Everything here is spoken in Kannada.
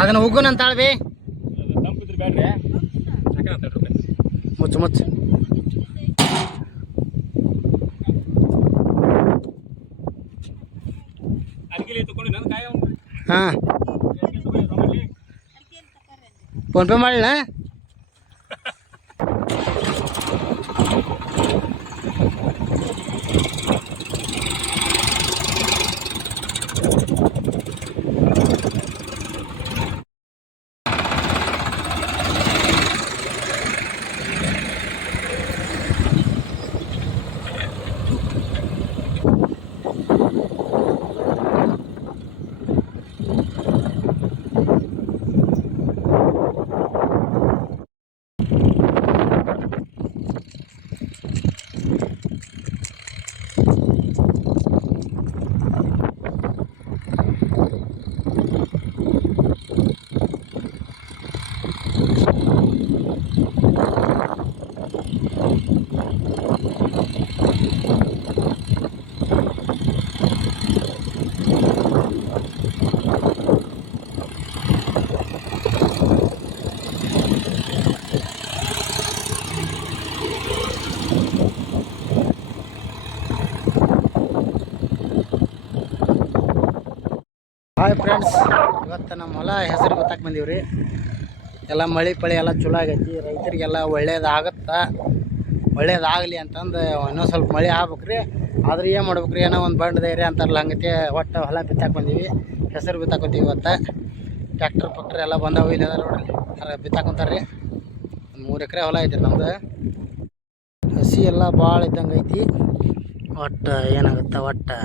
ಅದನ್ನ ಉಗ್ಗುನ ಅಂತ ತಾಳ್ಬಿ ತಂಪಿದ್ರೆ ಬೇಡ್ರಿ ಮುಚ್ಚು ಮುಚ್ಚು ಹಾಂ ಫೋನ್ಪೇ ಮಾಡಿಲ್ಲ ಹಾಯ್ ಫ್ರೆಂಡ್ಸ್, ಇವತ್ತು ನಮ್ಮ ಹೊಲ ಹೆಸರು ಗೊತ್ತಾಕ್ ಬಂದೀವಿ ರೀ. ಎಲ್ಲ ಮಳೆ ಪಳಿ ಎಲ್ಲ ಚಲೋ ಆಗೈತಿ, ರೈತರಿಗೆಲ್ಲ ಒಳ್ಳೇದಾಗಲಿ ಅಂತಂದು ಇನ್ನೂ ಸ್ವಲ್ಪ ಮಳೆ ಆಗ್ಬೇಕು ರೀ. ಆದ್ರೆ ಏನು ಮಾಡ್ಬೇಕು ರೀ, ಏನೋ ಒಂದು ಬಂಡ್ ಧೈರ್ಯ ಅಂತಾರಲ್ಲ ಹಂಗತಿ ಒಟ್ಟು ಹೊಲ ಬಿತ್ತಾಕ್ ಬಂದೀವಿ, ಹೆಸರು ಬಿತ್ತಾಕೊಂತೀವಿ. ಇವತ್ತು ಟ್ಯಾಕ್ಟರ್ ಪಕ್ಟರ್ ಎಲ್ಲ ಬಂದಾವು, ಇಲ್ಲಿ ಅದ ನೋಡ್ರಿ ಬಿತ್ತಾಕೊಂತಾರೆ ರೀ. ಒಂದು 3 ಎಕರೆ ಹೊಲ ಐತಿ ನಮ್ದು. ಹಸಿ ಎಲ್ಲ ಭಾಳ ಇದ್ದಂಗೆ ಐತಿ. ಒಟ್ಟು ಏನಾಗುತ್ತೆ, ಒಟ್ಟು